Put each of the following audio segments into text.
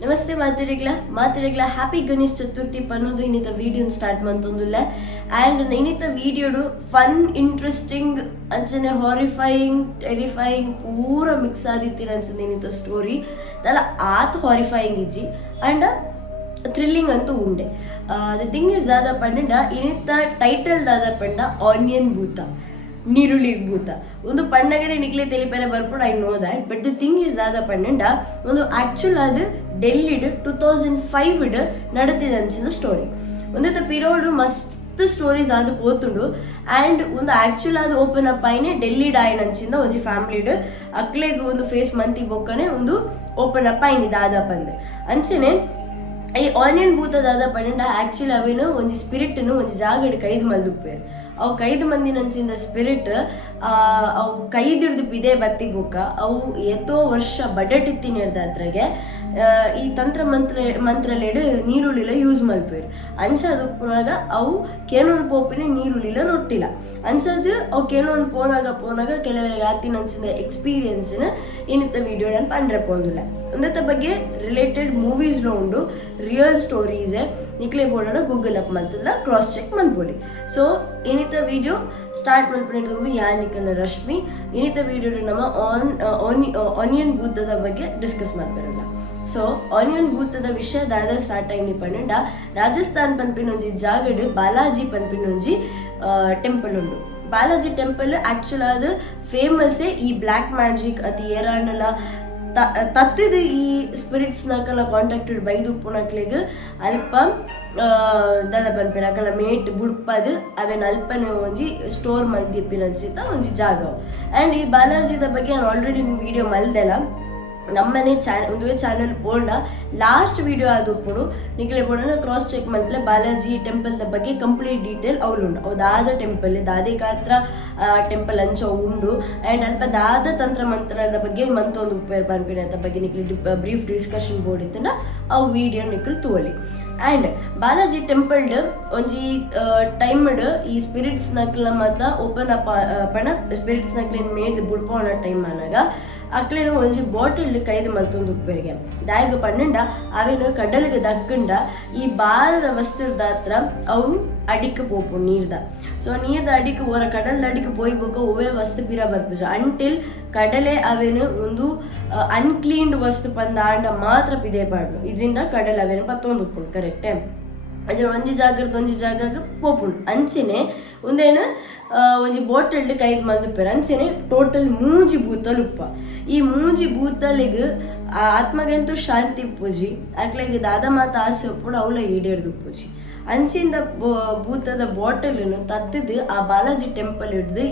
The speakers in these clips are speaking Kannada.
ನಮಸ್ತೆ ಮಾತಿರಿಗ್ಲ ಹ್ಯಾಪಿ ಗಣೇಶ್ ಚತುರ್ಥಿ ಪನ್ನೊಂದು ಇನ್ನಿತ ವಿಡಿಯೋ ಸ್ಟಾರ್ಟ್ ಮಂತೊಂದುಲ್ಲ ಆ್ಯಂಡ್ ಇನ್ನಿತ ವಿಡಿಯೋಡು ಫನ್ ಇಂಟ್ರೆಸ್ಟಿಂಗ್ ಅಂಚನೆ ಹಾರಿಫೈಯಿಂಗ್ ಟೆರಿಫೈಯಿಂಗ್ ಪೂರ ಮಿಕ್ಸ್ ಆದಿತ್ತಿನ ಅಂಚನೆ ಇನ್ನಿತ ಸ್ಟೋರಿ ಅಲ್ಲ ಆತ್ ಹಾರಿಫೈಯಿಂಗ್ ಇಜ್ಜಿ ಆ್ಯಂಡ್ ಥ್ರಿಲ್ಲಿಂಗ್ ಅಂತೂ ಉಂಡೆ. ದ ಥಿಂಗ್ ಇಸ್ ದಾದ ಪಂಡ ಇನ್ನಿತ ಟೈಟಲ್ ದಾದ ಪಂಡ ಆನಿಯನ್ ಭೂತ ನೀರುಳ್ಳಿ ಭೂತ ಒಂದು ಪಂಡಗನೆ ನಿಕ್ಲೆ ತೆಲಿಪೇರೆ ಬರ್ಪುಡು I know that but the thing is ದಾದ ಪಂಡ ಒಂದು ಆ್ಯಕ್ಚುಲ್ ಅದು ಡೆಲ್ಲಿಡ್ 2005 ನಡೆದಿದೆ ಅನ್ಸಿದ ಸ್ಟೋರಿ ಒಂದತ್ತ ಪಿರೋಡು ಮಸ್ತ್ ಸ್ಟೋರೀಸ್ ಅದು ಪೋತುಂಡು ಆ್ಯಂಡ್ ಒಂದು ಆ್ಯಕ್ಚುಲ್ ಅದು ಓಪನ್ ಅಪ್ ಆಯ್ನೆ ಡೆಲ್ಲಿಡ್ ಆಯ್ನ ಅಂಚಿಂದ ಒಂದು ಫ್ಯಾಮಿಲಿಡ್ ಅಕ್ಲೆಗ್ ಒಂದು ಫೇಸ್ ಮಂತಿ ಬೊಕ್ಕನೆ ಒಂದು ಓಪನ್ ಅಪ್ ಆಯ್ನಿ ದಾದ ಪಂದ್ ಅಂಚನೆ ಈ ಆನಿಯನ್ ಭೂತ ದಾದ ಪಂಡ ಆ್ಯಕ್ಚುಲಿ ಅವೇನು ಒಂದು ಸ್ಪಿರಿಟ್ನು ಒಂದು ಜಾಗಡ್ ಕೈದು ಮಲ್ದುಪ್ಪೇರು ಅವು 5 ಮಂದಿ ನಂಚಿಂದ ಸ್ಪಿರಿಟ್ ಅವು ಕೈದಿಡ್ದು ಬಿದೆ ಬತ್ತಿ ಬುಕ್ಕ ಅವು ಎತ್ತೋ ವರ್ಷ ಬಡಟಿತ್ತಿ ನಿರ್ದಾದ್ರಾಗೆ ಈ ಮಂತ್ರಲೆಡ್ ನೀರುಳ್ಳಿಲ ಯೂಸ್ ಮಲ್ಪೇರು ಅಂಚದು ಪೋನಾಗ ಅವು ಕೇನೊಂದು ಪೋಪಿನ ನೀರುಳ್ಳಿಲ ರೊಟ್ಟಿಲ್ಲ ಅಂಚದು ಅವು ಕೇನೊಂದು ಪೋನಾಗ ಕೆಲವರಿಗೆ ಆತಿನ ಅಂಚಿನ ಎಕ್ಸ್ಪೀರಿಯನ್ಸ್ನ ಇನ್ನಿತ್ತ ವಿಡಿಯೋ ನಾನು ಪಂಡ್ರೆ ಪೋಂದಿಲ್ಲ ಒಂದತ್ತ ಬಗ್ಗೆ ರಿಲೇಟೆಡ್ ಮೂವೀಸ್లో ಉಂಡು ರಿಯಲ್ ಸ್ಟೋರೀಸೇ ನಿಕ್ಲೆ ಬೋರ್ಡನ್ನು ಗೂಗಲ್ ಅಪ್ ಮಂತಲ್ಲ ಕ್ರಾಸ್ ಚೆಕ್ ಮಾಡ್ಬೋಡಿ. ಸೊ ಇನ್ನಿತ ವಿಡಿಯೋ ಸ್ಟಾರ್ಟ್ ಮಾಡ್ಕೊಂಡು ಯಾನಿಕನ ರಶ್ಮಿ ಇನ್ನಿತ ವಿಡಿಯೋ ನಮ್ಮ ಆನಿಯನ್ ಭೂತದ ಬಗ್ಗೆ ಡಿಸ್ಕಸ್ ಮಾಡ್ತಾರಲ್ಲ. ಸೊ ಆನಿಯನ್ ಭೂತದ ವಿಷಯ ದಾದ ಸ್ಟಾರ್ಟ್ ಆಗಿ ಪಂಡ ರಾಜಸ್ಥಾನ್ ಪನ್ಪಿನೊಂಜಿ ಜಾಗಡ್ ಬಾಲಾಜಿ ಪನ್ಪಿನೊಂಜಿ ಟೆಂಪಲ್ ಉಂಡು. ಬಾಲಾಜಿ ಟೆಂಪಲ್ ಆ್ಯಕ್ಚುಲ್ ಅದು ಫೇಮಸ್ಸೇ ಈ ಬ್ಲ್ಯಾಕ್ ಮ್ಯಾಜಿಕ್ ಅತಿ ಏರಾಣಲ ತತ್ತಿದ ಈ ಸ್ಪಿರಿಟ್ಸ್ನಾಕಲ್ಲ ಕಾಂಟ್ಯಾಕ್ಟೆಡ್ ಬೈದು ಪುನಕ್ಲೆಗ್ ಅಲ್ಪ ದಾದ ಪನ್ಪೇರು ಅಕಲ ಮೇಟ್ ಬುಡ್ಪದು ಅವೇನು ಅಲ್ಪನೆ ಒಂಜಿ ಸ್ಟೋರ್ ಮಲ್ದಿಪ್ಪಿನ ಅನ್ಸಿತ ಒಂಜಿ ಜಾಗ. ಆ್ಯಂಡ್ ಈ ಬಾಲಾಜಿದ ಬಗ್ಗೆ ನಾನು ಆಲ್ರೆಡಿ ವಿಡಿಯೋ ಮಲ್ದೆಲ್ಲ ನಮ್ಮನೆ ಒಂದುವೇ ಚಾನಲ್ ಬೋರ್ಡ ಲಾಸ್ಟ್ ವಿಡಿಯೋ ಅದು ಉಪ್ಪುಡು ನಿಕ್ಲೆ ಬೋರ್ಡ ಕ್ರಾಸ್ ಚೆಕ್ ಮಾಡ್ಲೆ ಬಾಲಾಜಿ ಟೆಂಪಲ್ದ ಬಗ್ಗೆ ಕಂಪ್ಲೀಟ್ ಡೀಟೇಲ್ ಅವಳುಂಡು ಅವು ದಾದ ಟೆಂಪಲ್ ದಾದೆ ಕಾತ್ರ ಟೆಂಪಲ್ ಅಂಚ ಉಂಡು ಆ್ಯಂಡ್ ಅಲ್ಪ ದಾದ ತಂತ್ರ ಮಂತ್ರದ ಬಗ್ಗೆ ಮಂತೊಂದು ಉಪ್ಪೇರು ಪನ್ಪಿನ ಅದ್ರ ಬಗ್ಗೆ ನಿಕ್ಲಿ ಬ್ರೀಫ್ ಡಿಸ್ಕಷನ್ ಬೋರ್ಡ್ ಇತ್ತನ ಅವು ವಿಡಿಯೋ ನಿಕ್ಲು ತೋಲಿ. ಆ್ಯಂಡ್ ಬಾಲಾಜಿ ಟೆಂಪಲ್ಡ್ ಒಂಜಿ ಟೈಮ್ಡ್ ಈ ಸ್ಪಿರಿಟ್ಸ್ ನಕ್ಲ ಮತ್ತ ಓಪನ್ ಅಪ್ ಪಣ ಸ್ಪಿರಿಟ್ಸ್ ನಕ್ಲೇನು ಮೇಡ್ ಬುಡ್ಪೋಣ ಟೈಮ್ ಅನ್ನಾಗ ಅಕ್ಲೇನು ಒಂಜಿ ಬಾಟಲ್ ಕೈದು ಮಲ್ತೊಂದು ಉಪ್ಪೇರಿಗೆ ದಾಯಗ ಪನ್ನಂಡ ಅವೇನು ಕಡಲಿಗೆ ದಕ್ಕಂಡ ಈ ಬಾರದ ವಸ್ತುದ ಹತ್ರ ಅವು ಅಡಿಕೆ ಪೋಪು ನೀರ್ದ. ಸೊ ನೀರ್ದ ಅಡಿಕೆ ಓರ ಕಡಲ್ದ ಅಡಿಕೆ ಪೋಯ್ಬೇಕು ಒವ್ವೇ ವಸ್ತು ಪಿರ ಬರ್ಪುಜ ಅಂಟಿಲ್ ಕಡಲೆ ಅವೇನು ಒಂದು ಅನ್ಕ್ಲೀನ್ಡ್ ವಸ್ತು ಪಂದ ಆಂಡ ಮಾತ್ರ ಪಿದೆ ಪಾಡ್ನು ಇಜಿಂದ ಕಡಲೆ ಅವೇನು ಪತ್ತೊಂದು ಉಪ್ಪುಂಡು ಕರೆಕ್ಟೇ ಅದ್ರ ಒಂಜಿ ಜಾಗಕ್ಕೆ ಪೋಪುಂಡು ಅಂಚೆನೆ ಒಂದೇನು ಒಂಜಿ ಬಾಟಲ್ ಕೈದು ಮಲ್ದುಪ್ಪೇರು ಅಂಚೆನೆ ಟೋಟಲ್ 3 ಬೂತಲ್ ಉಪ್ಪ. ಈ 3 ಬೂತಲಿಗೆ ಆತ್ಮಗಂತೂ ಶಾಂತಿ ಉಪ್ಪುಜಿ ಅಕ್ಲೆಗೆ ದಾದ ಮಾತ ಆಸೆ ಉಪ್ಪುಡು ಅವಳ ಈಡೇರ್ದು ಉಪ್ಪುಜಿ ಅಂಚಿಂದ ಭೂತದ ಬಾಟಲನ್ನು ತತ್ತಿದ್ದು ಆ ಬಾಲಾಜಿ ಟೆಂಪಲ್ ಹಿಡ್ದು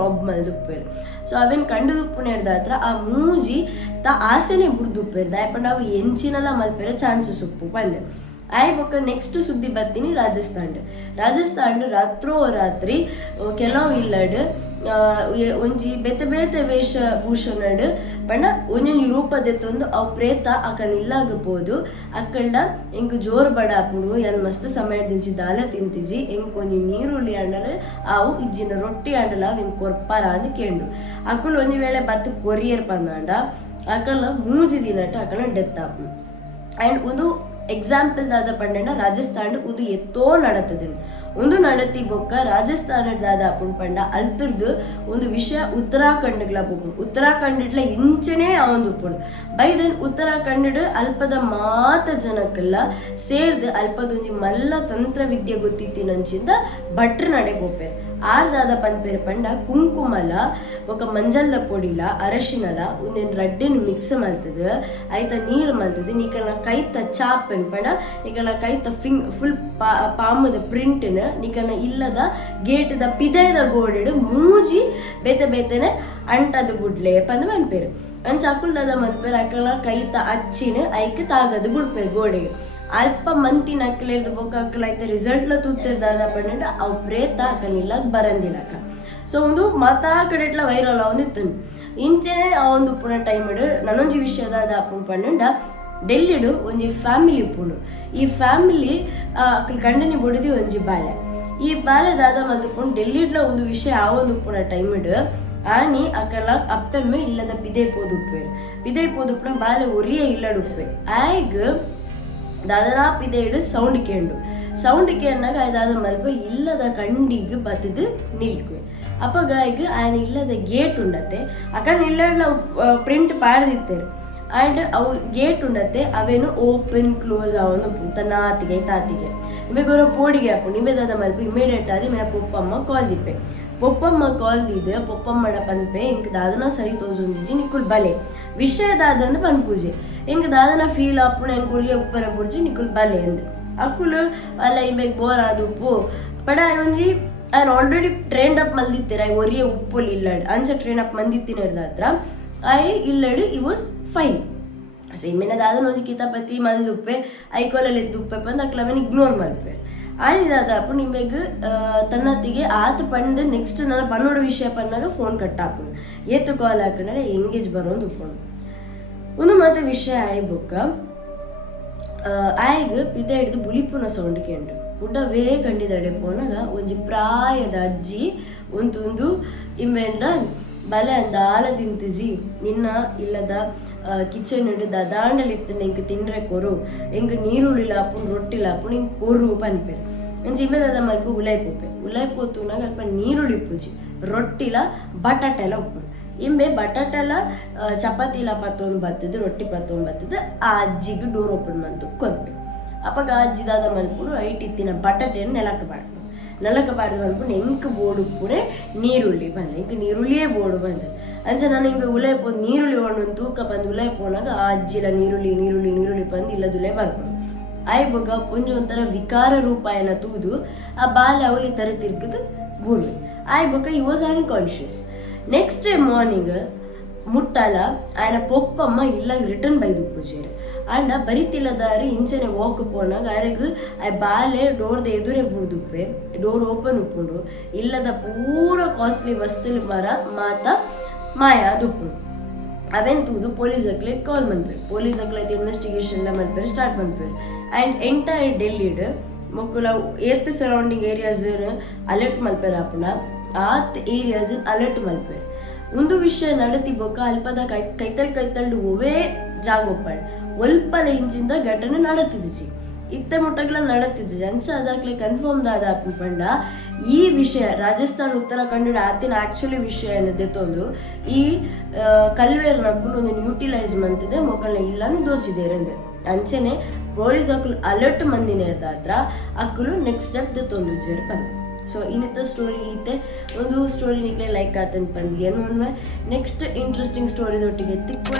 ರಾಬ್ ಮಲ್ದುಪ್ಪೇರು. ಸೊ ಅವೇನು ಕಂಡು ಉಪ್ಪುನ ಹಿಡ್ದಾತ್ರ ಆ ಮೂಜಿ ಆಸೆನೆ ಬುಡ್ದುಪ್ಪೇರು ದಾಯಪಂಡ ಅವು ಎಂಚಿನೆಲ್ಲ ಮಲ್ಪೇರ ಚಾನ್ಸಸ್ ಉಪ್ಪು ಬಂದೆ. ಆಯ್ ಬೊಕ್ಕ ನೆಕ್ಸ್ಟ್ ಸುದ್ದಿ ಬರ್ತೀನಿ ರಾಜಸ್ಥಾನ್ ರಾತ್ರಿ ಕೆಲವು ಇಲ್ಲಡ್ ಒಂಜಿ ಬೇತೆ ವೇಷಭೂಷಣಡ್ ಪಂಡ ಒಂಜೊಂಜಿ ರೂಪದೆತ್ತೊಂದು ಅವು ಪ್ರೇತ ಅಕಲ್ ಇಲ್ಲಾಗಬೋದು ಅಕ್ಕಲ್ಡ ಎಂಕ್ ಜೋರು ಬಡ ಆಪುಡು ಯಾನ್ ಮಸ್ತ್ ಸಮಯದಿಂಚಿ ದಾಲ ತಿಂತಿಜಿ ಎಂಕ್ ಒಂಜಿ ನೀರುಳ್ಳಿ ಅಂಡಲ ಅವು ಇಜ್ಜಿನ ರೊಟ್ಟಿ ಅಂಡಲ ಅವು ಎಂಕ್ ಕೊರ್ಪಾರ ಅಂದ್ ಕೇಂಡು ಅಕ್ಕಲ್ ಒಂಜಿ ವೇಳೆ ಬತ್ತು ಕೊರಿಯರ್ ಪಂದಾಂಡ ಅಕಲ್ನ 3 ದಿನಟ ಅಕಲ್ನ ಡೆತ್ ಆಪು. ಆ್ಯಂಡ್ ಒಂದು ಎಕ್ಸಾಂಪಲ್ ದಾದ ಪಂಡನ ರಾಜಸ್ಥಾನ್ ಒಂದು ಎತ್ತೋ ನಡತದೆ ಒಂದು ನಡತಿ ಬೊಕ್ಕ ರಾಜಸ್ಥಾನದ ದಾದ ಅಪ್ಪುಂಡು ಪಂಡ ಅಲ್ತರ್ದು ಒಂದು ವಿಷಯ ಉತ್ತರಾಖಂಡ್ಗ್ಲ ಬೊಕ್ಕುಂಡು ಉತ್ತರಾಖಂಡ್ಲ ಇಂಚನೆ ಅವೊಂದು ಉಪ್ಪುಂಡು ಬೈ ದೆನ್ ಉತ್ತರಾಖಂಡ್ ಅಲ್ಪದ ಮಾತ ಜನಕ್ಕೆಲ್ಲ ಸೇರ್ದು ಅಲ್ಪದೊಂಜಿ ಮಲ್ಲ ತಂತ್ರ ವಿದ್ಯೆ ಗೊತ್ತಿತ್ತಿನಂಚಿಂದ ಭಟ್ರು ನಡೆ ಪೋಪೇರು ಆರ್ದಾದ ಪನ್ಪೇರು ಪಂಡ ಕುಂಕುಮಲ ఒక ಮಂಜಲ್ದ ಪೊಡಿಲ ಅರಶಿನಲ ಒಂದೇನು ರಡ್ಡೆನು ಮಿಕ್ಸ್ ಮಲ್ತದೆ ಐತ ನೀರು ಮಲ್ತದೆ ನೀಕಲ್ನ ಕೈತ ಚಾಪನ್ ಪಂಡ ನೀಕಲ್ನ ಕೈತ ಫುಲ್ ಪಾಮದ ಪ್ರಿಂಟ್ನ ನೀಕಲ್ನ ಇಲ್ಲದ ಗೇಟದ ಪಿದೆದ ಗೋಡೆಡು ಮೂಜಿ ಬೇತೆನೆ ಅಂಟದ ಬುಡ್ಲೆ ಪಂದ ಮನ್ಪೇರು ಅಂಚ ಅಕ್ಕುಲ್ದಾದ ಮನ್ಪೇರು ಅಕ್ಕಲ್ನ ಕೈತ ಅಚ್ಚಿನ ಐಕ್ ತಾಗದು ಬುಡ್ಪೇರು ಗೋಡೆಗೆ ಅಲ್ಪ ಮಂತಿ ನಕ್ಕಲೇರ್ದು ಬೊಕ್ಕ ಅಕ್ಕಲ ಐತೆ ರಿಸಲ್ಟ್ಲ ತೂತಿರ್ದಾದ ಪಂಡ ಅವು ಪ್ರೇತ ಅಕ್ಕಲಿಲ್ಲ ಬರಂದಿಲ್ಲಕ್ಕ. ಸೊ ಒಂದು ಮಾತಾ ಕಡೆಟ್ಲ ವೈರಲ್ ಅವನಿತ್ತು ಇಂಚೆನೆ ಆ ಒಂದು ಪುಣ ಟೈಮ್ ನನ್ನೊಂಜಿ ವಿಷಯದಾದ ಅಪ್ಪುಂಡು ಪಂಡ ಡೆಲ್ಲಿಡು ಒಂಜಿ ಫ್ಯಾಮಿಲಿ ಉಪ್ಪುಂಡು. ಈ ಫ್ಯಾಮಿಲಿ ಗಂಡನಿ ಬೊಡಿದಿ ಒಂಜಿ ಬಾಲೆ ಈ ಬಾಲೆ ದಾದ ಮಲ್ದುಕೊಂಡು ಡೆಲ್ಲಿಡ್ಲ ಒಂದು ವಿಷಯ ಆ ಒಂದು ಪುಣ ಟೈಮ್ ಆನಿ ಅಕಲ ಅಪ್ಪೆಮ್ಮೆ ಇಲ್ಲದ ಪಿದೆ ಪೋದುಪ್ಪೇರು ಪಿದೆ ಪೋದುಪ್ಪುನ ಬಾಲೆ ಒರಿಯೇ ಇಲ್ಲಡುಪ್ಪೆ ಆಯ್ಗ ದಾದನಾ ಪಿದೆಡು ಸೌಂಡ್ ಕೇಂದಾಗ ಅದಾದ ಮಲ್ಪ ಇಲ್ಲದ ಕಂಡಿಗೆ ಬತ್ತದು ನಿಲ್ಕುವೆ ಅಪ್ಪಗ ಈಗ ಆಯ್ನ ಇಲ್ಲದ ಗೇಟ್ ಉಂಡತ್ತೆ ಅಕ್ಕ ಇಲ್ಲಡ್ ನಾವು ಪ್ರಿಂಟ್ ಪಾಡ್ದಿತ್ತೇವೆ ಆ್ಯಂಡ್ ಅವು ಗೇಟ್ ಉಂಡತ್ತೆ ಅವೇನು ಓಪನ್ ಕ್ಲೋಸ್ ಅವನು ತನ್ನಾತಿಗೆ ತಾತಿಗೆ ನಿಮಗೆ ಅವರ ಪೋಡಿಗೆ ಹಾಕೊಂಡು ನಿಮ್ಮೆದಾದ ಮಲ್ಪ ಇಮಿಡಿಯೇಟ್ ಆಗಿ ಮೇನ ಪೊಪ್ಪಮ್ಮ ಕಾಲ್ ದಿದ್ದು ಪೊಪ್ಪಮ್ಮಡ ಪನ್ಪೆ ಇಂಕ ದಾದನ ಸರಿ ತೋಜುಂದಿಜಿ ನಿಕ್ಕುಲ್ ಬಲೆ ವಿಷಯದಾದಂದು ಪನ್ಪೂಜೆ ಇಂಕ ದಾದನ ಫೀಲ್ ಆಪುಣ ಎನ್ಕುಲ್ಗೆ ಉಪ್ಪರ ಪುಡ್ಜಿ ನಿಕ್ಕುಲ್ ಬಲೆ ಅಂದು ಅಕ್ಕುಲು ಅಲ್ಲ ಇಬೇಕು ಬೋರ್ ಆದು ಉಪ್ಪು ಪಡ ಒಂಜಿ ಆಯ್ನ ಆಲ್ರೆಡಿ ಟ್ರೈಂಡ್ ಅಪ್ ಮಲ್ದಿತ್ತೀರ ಒರಿಯ ಉಪ್ಪುಲ್ ಇಲ್ಲಡ್ ಅಂಚ ಟ್ರೈನ್ ಅಪ್ ಮಂದಿತ್ತಿನರ್ದ ಹತ್ರ ಆಯ್ ಇಲ್ಲಡು ಇ ವಾಸ್ ಫೈನ್ ಸೊ ಇಮ್ಮೆನ ದಾದನ ಒಂಜಿ ಕಿತಾಪತಿ ಮಲ್ದುಪ್ಪೆ ಐಕೋಲಲ್ಲಿ ಎದ್ದುಪ್ಪೆ ಬಂದು ಅಕ್ಲವನ್ ಇಗ್ನೋರ್ ಮಲ್ಪೆ ಆಯ್ದಾದ ಅಪ್ಪು ನಿಮಗೆ ತನ್ನತ್ತಿಗೆ ಆತ ಪಂಡು ನೆಕ್ಸ್ಟ್ ನನ್ನ ಪನ್ನೋಡ ವಿಷಯ ಪನ್ನಾಗ ಫೋನ್ ಕಟ್ ಹಾಕೊಂಡು ಏತು ಕಾಲ್ ಹಾಕೊಂಡ್ರೆ ಎಂಗೇಜ್ ಬರೋದು ಉಪ್ಪುಂಡು ಒಂದು ಮತ್ತೆ ವಿಷಯ ಆಯ್ಬೊಕ್ಕ ಆಯ್ಗ ಪಿದೆ ಹಿಡಿದು ಬುಲಿಪುನ ಸೌಂಡ್ ಕೇಂಡು ಉಡ್ಡವೇ ಕಂಡಿದ್ದಾಳೆ ಪೋನಾಗ ಒಂಜಿ ಪ್ರಾಯದ ಅಜ್ಜಿ ಒಂದು ಇಮ್ಮೆಂದ ಬಲೆ ಅಂದ ಆಲ ತಿಂತಿಜಿ ನಿನ್ನ ಇಲ್ಲದ ಕಿಚನ್ ಹಿಡಿದು ದಾಂಡಲಿತ್ತು ನಿಂಗೆ ತಿಂಡ್ರೆ ಕೊರು ಎಂಗೆ ನೀರುಳ್ಳಿಲ್ಲ ಅಪ್ಪು ರೊಟ್ಟಿಲ್ಲ ಅಪ್ಪು ನಿಂಗೆ ಕೊರು ಪನ್ಪೇರು ಎಂಚ ಇಮ್ಮೆದಾದ ಮಲ್ಪ ಉಲಾಯ್ ಪೋತುನಾಗ ಅಲ್ಪ ನೀರುಳ್ಳಿ ಪೂಜಿ ರೊಟ್ಟಿಲ ಬಟಾಟೆಲ್ಲ ಉಪ್ಪು ಇಂಬೆ ಬಟಾಟೆಲ್ಲ ಚಪಾತಿಲ ಪತ್ತೊಂದು ಬತ್ತದು ರೊಟ್ಟಿ ಪತ್ತೊಂದು ಬತ್ತದು ಆ ಅಜ್ಜಿಗೆ ಡೋರ್ ಓಪನ್ ಮಾಡ್ತು ಕೊರ್ಪೆ ಅಪ್ಪಾಗ ಅಜ್ಜಿದಾದ ಮಲ್ಪುಡು ಐಟಿತ್ತಿನ ಬಟಾಟೆಯನ್ನು ನೆಲಕ್ಕೆ ಬಾಡ್ದು ಮಲ್ಪುಡು ಎಂಕ್ ಬೋಡು ಪೂರೆ ನೀರುಳ್ಳಿ ಬಂದ ಎಂಕ್ ನೀರುಳ್ಳಿಯೇ ಬೋಡು ಬಂದ ಅಂಚ ನಾನು ಇಂಬೆ ಉಲಾಯ್ ಪೋದು ನೀರುಳ್ಳಿ ಒಂದು ತೂಕ ಬಂದು ಉಲಾಯ್ ಪೋನಾಗ ಆ ಅಜ್ಜಿಲ ನೀರುಳ್ಳಿ ಬಂದು ಇಲ್ಲದುಲೆ ಬರ್ಬೋದು ಆಯ್ಬೊಗ ಒಂಜಿ ಒಂಥರ ವಿಕಾರ ರೂಪಾಯನ ತೂದು ಆ ಬಾಲೆ ಅವಳಿ ತರ ತಿರ್ಗದು ಬೂರ್ವಿ ಆಯ್ಬೊಗ ಈ was unconscious next day morning ಮುಟ್ಟಲ ఆయన ಪೊಪ್ಪಮ್ಮ ಇಲ್ಲ ರಿಟರ್ನ್ ಬೈದು ಪೂಜೆರು ಅಂಡ ಬರಿತಿಲ್ಲದಾರಿ ಇಂಚನೆ ವಾಕ್ ಪೋನಾಗ ಅರೆಗ್ ಆ ಬಾಲೆ ಡೋರ್ದ ಎದುರೇ ಬುಡ್ದುಪ್ಪೆ ಡೋರ್ ಓಪನ್ ಉಪ್ಪುಂಡು ಇಲ್ಲದ ಪೂರ ಕಾಸ್ಟ್ಲಿ ವಸ್ತುಲು ಮರ ಮಾತ ಮಾಯ ಅದುಪ್ಪುಂಡು ಅವೆನ್ ತೂದು ಪೊಲೀಸಕ್ಲೆ ಕಾಲ್ ಮನ್ಪೇರು ಪೊಲೀಸಕ್ಲೆ ಇನ್ವೆಸ್ಟಿಗೇಷನ್ ಮನ್ಪೇರು ಸ್ಟಾರ್ಟ್ ಮನ್ಪೇರು ಆ್ಯಂಡ್ ಎಂಟೈರ್ ಡೆಲ್ಲಿಡ್ ಮೊಕ್ಕುಲ ಏತ್ ಸರೌಂಡಿಂಗ್ ಏರಿಯಾಸ್ ಅಲರ್ಟ್ ಮಲ್ಪೇರು ಆಪುನ ಆತ್ ಏರಿಯಾಸ್ ಅಲರ್ಟ್ ಮಲ್ಪೇರು ಒಂದು ವಿಷಯ ನಡತಿ ಬೊಕ್ಕ ಅಲ್ಪದ ಕೈತಲ್ಡು ಒವೇ ಜಾಗ ಒಪ್ಪಾಡು ಒಲ್ಪದ ಇಂಚಿಂದ ಘಟನೆ ನಡತಿದ್ಜಿ ಇತ್ತ ಮುಟ್ಟಗಳ ನಡತಿದ್ಜಿ ಅಂಚ ಅದಾಕ್ಲೆ ಕನ್ಫರ್ಮ್ ದಾದ ಪಂಡ ಈ ವಿಷಯ ರಾಜಸ್ಥಾನ್ ಉತ್ತರಾಖಂಡ ಆತಿನ ಆಕ್ಚುಲಿ ವಿಷಯ ಏನದೆ ತೊಂದು ಈ ಕಲ್ವೇರ್ ನಬ್ಬು ಒಂದು ಯೂಟಿಲೈಸ್ ಮಂತಿದೆ ಮೊಕಲ್ನ ಇಲ್ಲಾನು ದೋಚಿದೇರೆ ಅಂದೆ ಅಂಚೆನೆ ಪೊಲೀಸ್ ಅಕ್ಕಲು ಅಲರ್ಟ್ ಮಂದಿನೇ ಹತ್ರ ಅಕ್ಕಲು ನೆಕ್ಸ್ಟ್ ಸ್ಟೆಪ್ ತೊಂದು ಜೇರು ಬಂದು ಸೊ ಇನ್ನಿತ್ತ ಸ್ಟೋರಿ ಐತೆ ಒಂದು ಸ್ಟೋರಿ ನಿಕ್ಲೆ ಲೈಕ್ ಆತಂತ ಬಂದು ಏನು ನೆಕ್ಸ್ಟ್ ಇಂಟ್ರೆಸ್ಟಿಂಗ್ ಸ್ಟೋರಿದೊಟ್ಟಿಗೆ ತಿಕ್ಕುವ